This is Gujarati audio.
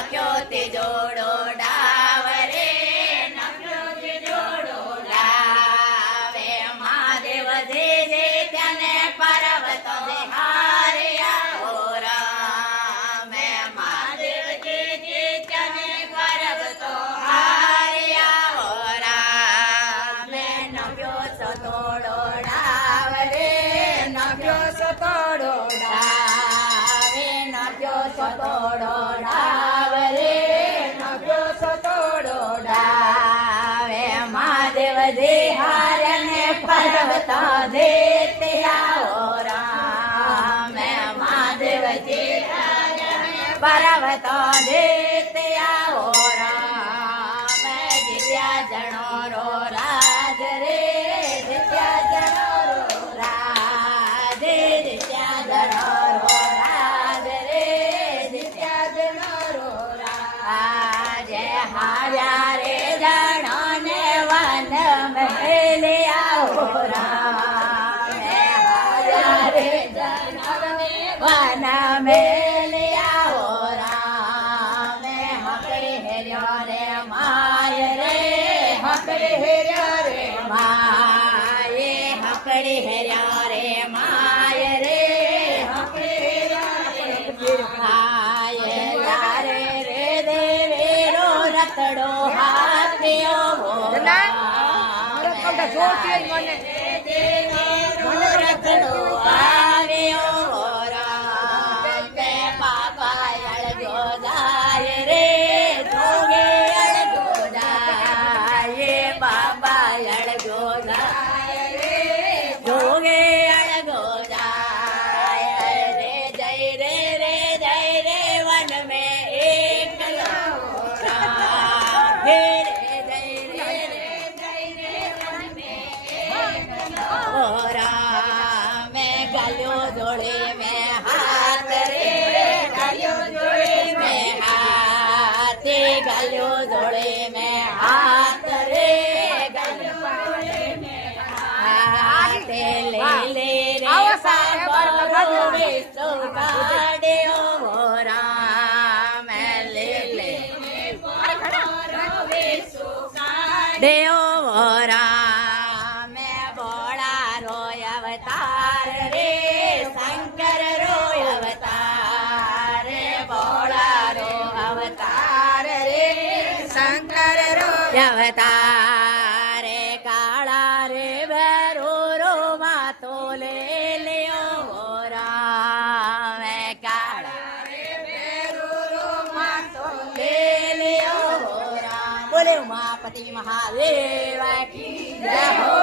નખ્યો તે જોડો ડાવ રે નખ્યો તે જોડો ડાવે મહાદેવ જે જે ત્યાને પર્વત હાર્યા હો રામ મહાદેવ જે જે ત્યાને પર્વત હાર્યા હો રામ નખ્યો સતોડો ડાવ રે નખ્યો સતોડો ડાવે નખ્યો સતોડો ડાવ રે નખ્યો સતોડો ડાવે મહાદેવ જે હારને પર્વત જે તે આવો રામ મહાદેવ જે હારને પર્વત જે તે આવો રામ જીત્યા જણો રો રાજ રે જીત્યા જણો રો રાજ જીત્યા જણો રો રાજ રે જીત્યા જણો રો રાજ હાર્યા રે જણો ને વન મહેલે આવો રામ હાર્યા રે જણો ને વન મહેલે આવો રામ હકડે હેર્યો રે માય રે હકડે હેર્યો રે માય હકડે હેર્યો રે માય રે હકડે હેર્યો રે માય લારે રે દેવેરો રતડો હાથ્યો હો રતડો આવ્યો હો રામ બે બાબા અળગો જાય રે જોગે અળગો જાય બાબા અળગો જાય રે જોગે અળગો જાય રે જય રે વન में એકલો રામ હે રે જય રે વન में એકલો રામ ગલ્યો જોડે મેં હાથ રે ગલ્યો જોડે મેં હાથ ગલ્યો જોડે મેં હાથ રે ગલ્યો જોડે મેં હાથ લે લે રે સાબરો વિસો કાઢ્યો હો રામ લે લે દેવો હો રામ બોળા રોય અવતાર રે શંકર રોય અવતાર બોળા રો અવતાર રે શંકર રોય અવતાર કાળા રે ભેરો રો માતો લે લ્યો હો રામ કાળા રે ભેરો રો માતો લે લ્યો હો રામ બોલે ઉમાપતિ મહાદેવ કી જય હો